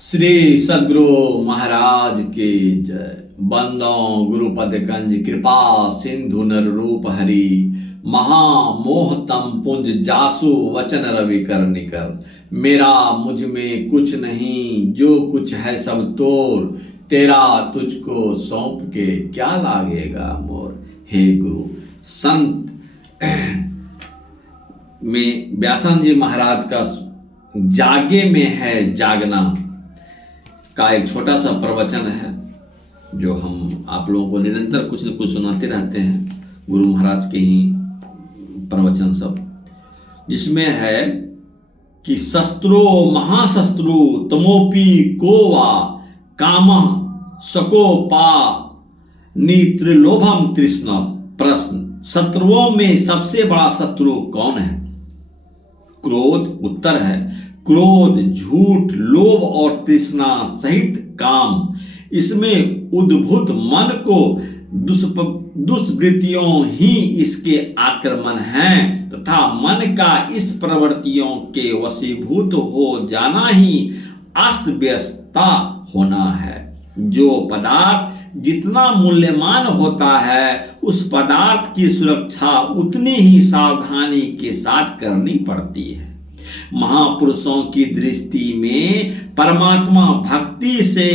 श्री सद्गुरु महाराज की जय। बंदो गुरुपद कंज कृपा सिंधु नर रूप हरि, महामोहतम पुंज जासु वचन रवि कर निकर। मेरा मुझ में कुछ नहीं, जो कुछ है सब तोर, तेरा तुझको सौंप के क्या लागेगा मोर। हे गुरु संत में व्यासन जी महाराज का जागे में है जागना का एक छोटा सा प्रवचन है, जो हम आप लोगों को निरंतर कुछ न कुछ सुनाते रहते हैं, गुरु महाराज के ही प्रवचन सब, जिसमें है कि शस्त्रो महाशस्त्रु तमोपि को वा कामः सको पा नित्रिलोभम तृष्ण। प्रश्न, शत्रुओं में सबसे बड़ा शत्रु कौन है? क्रोध उत्तर है। क्रोध, झूठ, लोभ और तृष्णा सहित काम, इसमें उद्भूत मन को दुष्वृत्तियों ही इसके आक्रमण हैं, तथा मन का इस प्रवृत्तियों के वशीभूत हो जाना ही अस्त व्यस्तता होना है। जो पदार्थ जितना मूल्यवान होता है, उस पदार्थ की सुरक्षा उतनी ही सावधानी के साथ करनी पड़ती है। महापुरुषों की दृष्टि में परमात्मा भक्ति से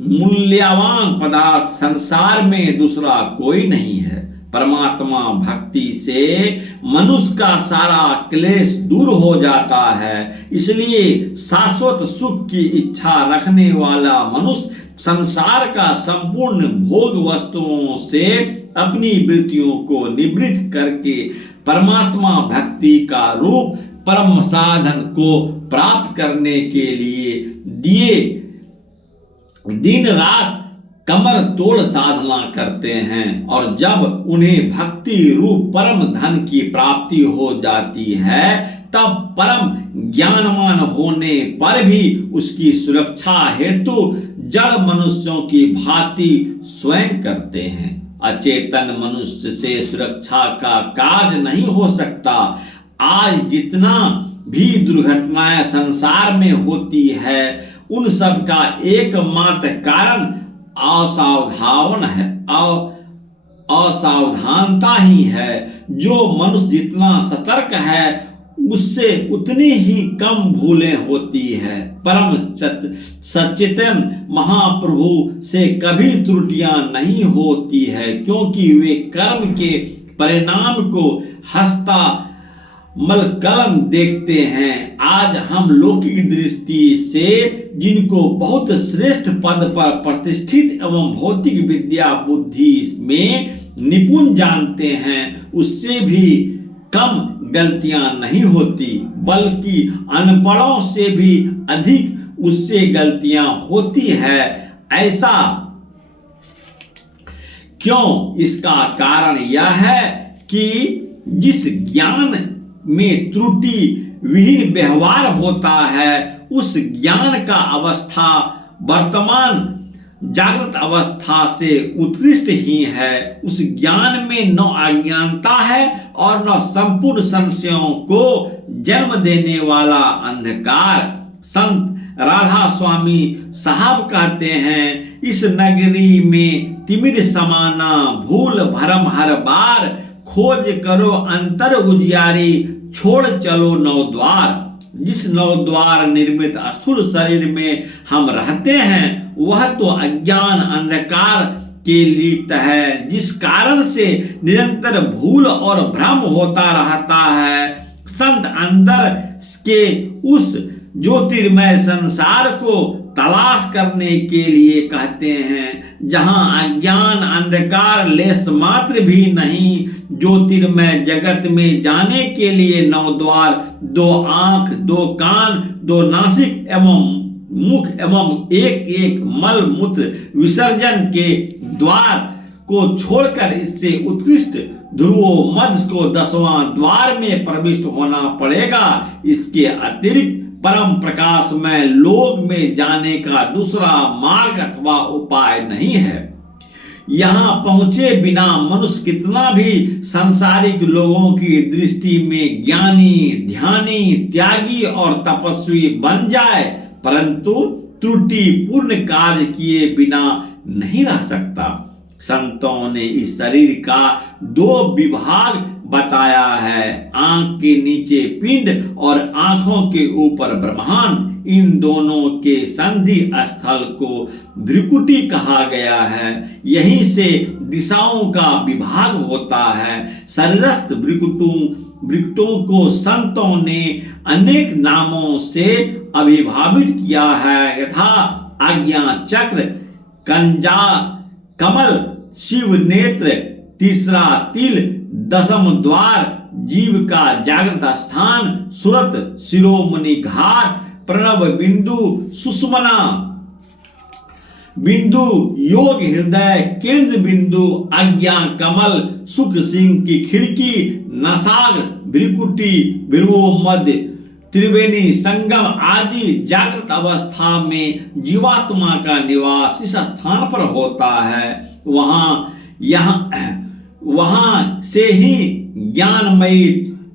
मूल्यवान पदार्थ संसार में दूसरा कोई नहीं है। परमात्मा भक्ति से मनुष्य का सारा क्लेश दूर हो जाता है। इसलिए शाश्वत सुख की इच्छा रखने वाला मनुष्य संसार का संपूर्ण भोग वस्तुओं से अपनी वृत्तियों को निवृत्त करके परमात्मा भक्ति का रूप परम साधन को प्राप्त करने के लिए दिए दिन रात कमर तोड़ साधना करते हैं, और जब उन्हें भक्ति रूप परम धन की प्राप्ति हो जाती है, तब परम ज्ञानवान होने पर भी उसकी सुरक्षा हेतु जड़ मनुष्यों की भांति स्वयं करते हैं। अचेतन मनुष्य से सुरक्षा का कार्य नहीं हो सकता। आज जितना भी दुर्घटनाएं संसार में होती है, उन सब का एकमात्र कारण असावधानता ही है। जो मनुष्य जितना सतर्क है, उससे उतनी ही कम भूलें होती है। परम सचेतन महाप्रभु से कभी त्रुटियां नहीं होती है, क्योंकि वे कर्म के परिणाम को हंसता मलकलम देखते हैं। आज हम लौकिक दृष्टि से जिनको बहुत श्रेष्ठ पद पर प्रतिष्ठित एवं भौतिक विद्या बुद्धि में निपुण जानते हैं, उससे भी कम गलतियां नहीं होती, बल्कि अनपढ़ों से भी अधिक उससे गलतियां होती है। ऐसा क्यों? इसका कारण यह है कि जिस ज्ञान में त्रुटि विहीन व्यवहार होता है, उस ज्ञान का अवस्था वर्तमान जागृत अवस्था से उत्कृष्ट ही है। उस ज्ञान में न अज्ञानता है और न संपूर्ण संशयों को जन्म देने वाला अंधकार। संत राधा स्वामी साहब कहते हैं, इस नगरी में तिमिर समाना भूल भरम हर बार, खोज करो अंतर उजियारी छोड़ चलो नौ द्वार। जिस नौ द्वार निर्मित स्थूल शरीर में हम रहते हैं, वह तो अज्ञान अंधकार के लिप्त है, जिस कारण से निरंतर भूल और भ्रम होता रहता है। संत अंदर के उस ज्योतिर्मय संसार को तलाश करने के लिए कहते हैं, जहां अज्ञान अंधकार लेस मात्र भी नहीं। ज्योतिर्मय जगत में जाने के लिए नौ द्वार, 2 आंख, 2 कान, 2 नासिक एवं मुख एवं एक एक मल मूत्र विसर्जन के द्वार को छोड़कर इससे उत्कृष्ट ध्रुवो मध्य को 10वां द्वार में प्रविष्ट होना पड़ेगा। इसके अतिरिक्त परम प्रकाशमय लोक में जाने का दूसरा मार्ग अथवा उपाय नहीं है। यहाँ पहुंचे बिना मनुष्य कितना भी सांसारिक लोगों की दृष्टि में ज्ञानी, ध्यानी, त्यागी और तपस्वी बन जाए, परंतु त्रुटिपूर्ण कार्य किए बिना नहीं रह सकता। संतों ने इस शरीर का दो विभाग बताया है, आंख के नीचे पिंड और आंखों के ऊपर ब्रह्मांड। इन दोनों के संधि स्थल को भ्रिकुटी कहा गया है। यहीं से दिशाओं का विभाग होता है। शरीरस्थ भ्रिकुटों को संतों ने अनेक नामों से अभिभावित किया है, यथा आज्ञा चक्र, कंजा कमल, शिव नेत्र, तीसरा तिल, दशम द्वार, जीव का जागृत स्थान, सुरत, शिरोमणि घाट, प्रणव बिंदु, सुषुम्ना बिंदु, योग हृदय, केंद्र बिंदु, आज्ञा कमल, सुख सिंह की खिड़की, नसाग, भ्रिकुटी, भ्रुवो मध्य, त्रिवेणी संगम आदि। जागृत अवस्था में जीवात्मा का निवास इस स्थान पर होता है। वहां से ही ज्ञानमयी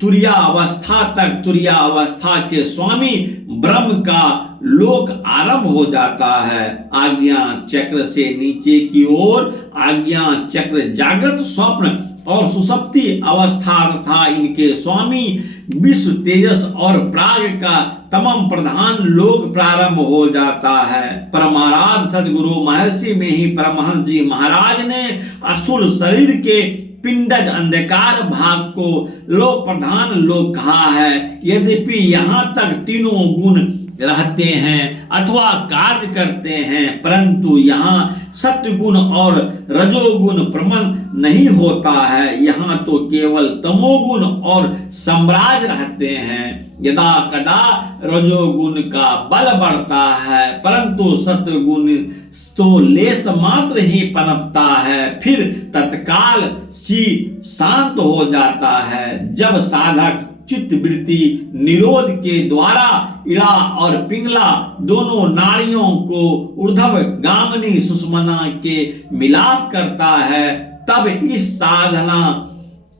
तुरिया अवस्था तक तुरिया अवस्था के स्वामी ब्रह्म का लोक आरंभ हो जाता है। आज्ञा चक्र से नीचे की ओर आज्ञा चक्र जागृत, स्वप्न और सुषुप्ति अवस्था तथा इनके स्वामी विश्व, तेजस और प्राग का तमम प्रधान लोक प्रारंभ हो जाता है। परमाराध सदगुरु महर्षि में ही परमहंस जी महाराज ने स्थूल शरीर के पिंडज अंधकार भाग को लोक प्रधान लोक कहा है। यद्यपि यहाँ तक तीनों गुण रहते हैं अथवा कार्य करते हैं, परंतु यहाँ सत्वगुण और रजोगुण प्रबल नहीं होता है। यहाँ तो केवल तमोगुण और साम्राज्य रहते हैं। यदा कदा रजोगुण का बल बढ़ता है, परंतु सत्वगुण तो लेस मात्र ही पनपता है, फिर तत्काल शांत हो जाता है। जब साधक चित्त वृत्ति निरोध के द्वारा इड़ा और पिंगला दोनों नाड़ियों को ऊर्ध्व गामिनी सुषुम्ना के मिलाप करता है, तब इस साधना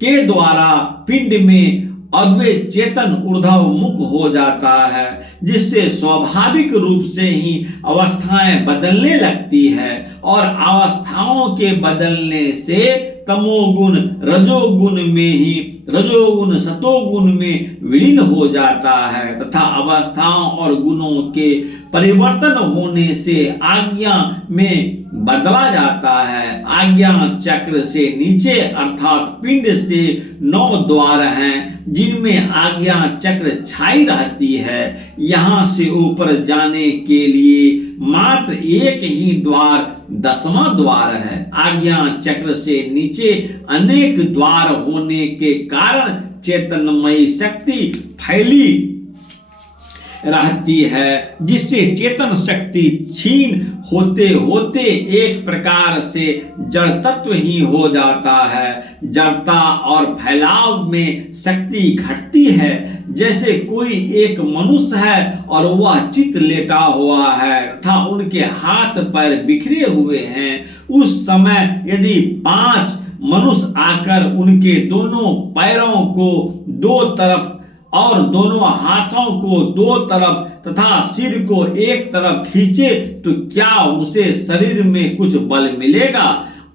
के द्वारा पिंड में अद्वैत चेतन ऊर्ध्व मुख हो जाता है, जिससे स्वाभाविक रूप से ही अवस्थाएं बदलने लगती है और अवस्थाओं के बदलने से तमोगुण रजोगुण सतोगुण में विलीन हो जाता है तथा अवस्थाओं और गुणों के परिवर्तन होने से आज्ञा में बदला जाता है। आज्ञा चक्र से नीचे अर्थात पिंड से 9 द्वार हैं, जिनमें आज्ञा चक्र छाई रहती है। यहाँ से ऊपर जाने के लिए मात्र एक ही द्वार 10वां द्वार है। आज्ञा चक्र से नीचे अनेक द्वार होने के कारण चेतनमयी शक्ति फैली रहती है, जिससे चेतन शक्ति क्षीण होते होते एक प्रकार से जड़ तत्व ही हो जाता है। जड़ता और फैलाव में शक्ति घटती है। जैसे कोई एक मनुष्य है और वह चित लेटा हुआ है तथा उनके हाथ पैर बिखरे हुए हैं, उस समय यदि 5 मनुष्य आकर उनके दोनों पैरों को 2 तरफ और दोनों हाथों को 2 तरफ तथा सिर को एक तरफ खींचे तो क्या उसे शरीर में कुछ बल मिलेगा?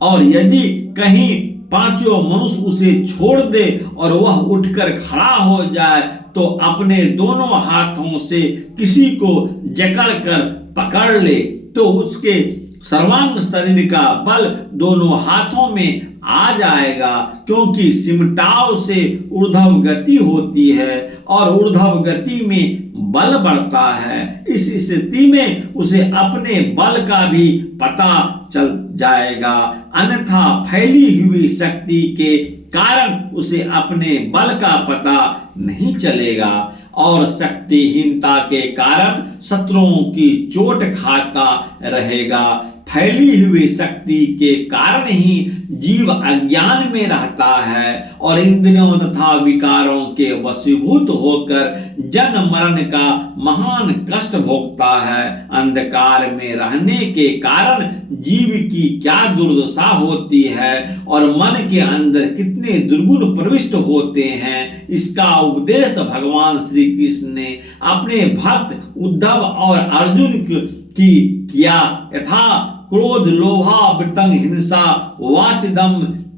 और यदि कहीं 5 मनुष्य उसे छोड़ दे और वह उठकर खड़ा हो जाए तो अपने दोनों हाथों से किसी को जकड़कर पकड़ ले तो उसके सर्वांग शरीर का बल दोनों हाथों में आ जाएगा, क्योंकि सिमटाव से ऊर्ध्व गति होती है और ऊर्ध्व गति में बल बढ़ता है। इस स्थिति में उसे अपने बल का भी पता चल जाएगा, अन्यथा फैली हुई शक्ति के कारण उसे अपने बल का पता नहीं चलेगा और शक्तिहीनता के कारण शत्रुओं की चोट खाता रहेगा। फैली हुई शक्ति के कारण ही जीव अज्ञान में रहता है और इंद्रियों तथा विकारों के वशीभूत होकर जन्म मरण का महान कष्ट भोगता है। अंधकार में रहने के कारण जीव की क्या दुर्दशा होती है और मन के अंदर कितने दुर्गुण प्रविष्ट होते हैं, इसका उपदेश भगवान श्री कृष्ण ने अपने भक्त उद्धव और अर्जुन की किया यथा क्रोध लोभा वृतंग हिंसा वाचदम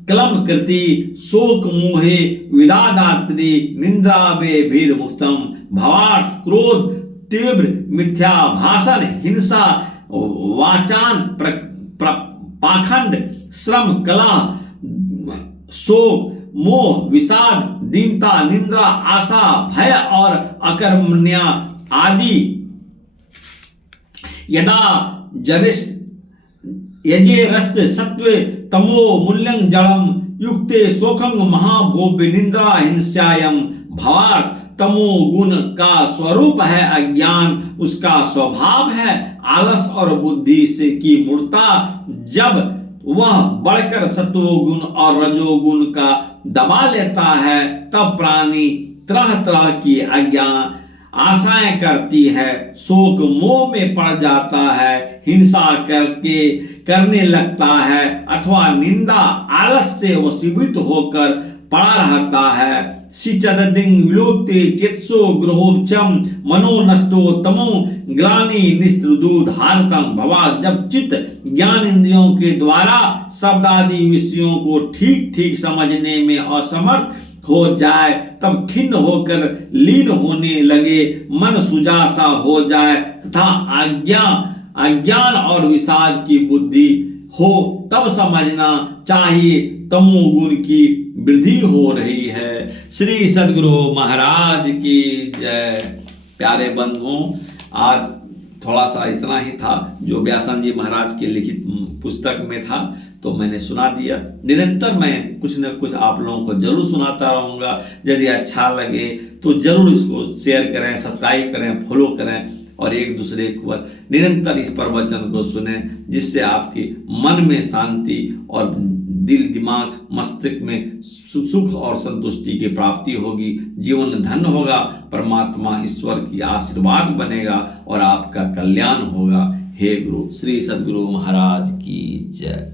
कलम कृति शोक मोहे विदादात्री निंद्रा वे भीर मुक्तम भवार्थ क्रोध तीव्र मिथ्या भाषण हिंसा वाचान पाखंड श्रम कला शोक मोह विषाद दीनता निंद्रा आशा भय और अकर्मण्या आदि यदा जरिस यजे रस्त सत्वे तमो मूल्यं जड़म युक्ते शोकं महाभोग निंद्रा हिंसायम भवार्थ तमो गुण का स्वरूप है अज्ञान, उसका स्वभाव है आलस और बुद्धि से की मूर्ता। जब वह बढ़कर सत्वगुण और रजोगुण का दबा लेता है तब प्राणी तरह तरह की अज्ञान आशाएं करती है, शोक मोह में पड़ जाता है, हिंसा करने लगता है अथवा निंदा आलस से वशीभूत होकर पड़ा रहता है। सिचदिंग विलोक्ते चित्सो ग्रहोपचम मनो नष्टो तमो ग्लानि निस्तृदु धारतम भवा। जब चित्त ज्ञान इंद्रियों के द्वारा शब्द आदि विषयों को ठीक ठीक समझने में असमर्थ हो जाए तब खिन्न होकर लीन होने लगे, मन सुजासा हो जाए तथा अज्ञान और विषाद की बुद्धि हो, तब समझना चाहिए तमोगुण की वृद्धि हो रही है। श्री सद्गुरु महाराज की जय। प्यारे बंधुओं, आज थोड़ा सा इतना ही था जो व्यासन जी महाराज के लिखित पुस्तक में था तो मैंने सुना दिया। निरंतर मैं कुछ न कुछ आप लोगों को जरूर सुनाता रहूँगा। यदि अच्छा लगे तो जरूर इसको शेयर करें, सब्सक्राइब करें, फॉलो करें और एक दूसरे को निरंतर इस प्रवचन को सुने, जिससे आपकी मन में शांति और दिल दिमाग मस्तिष्क में सुख और संतुष्टि की प्राप्ति होगी, जीवन धन्य होगा, परमात्मा ईश्वर की आशीर्वाद बनेगा और आपका कल्याण होगा। हे गुरु, श्री सद्गुरु महाराज की जय।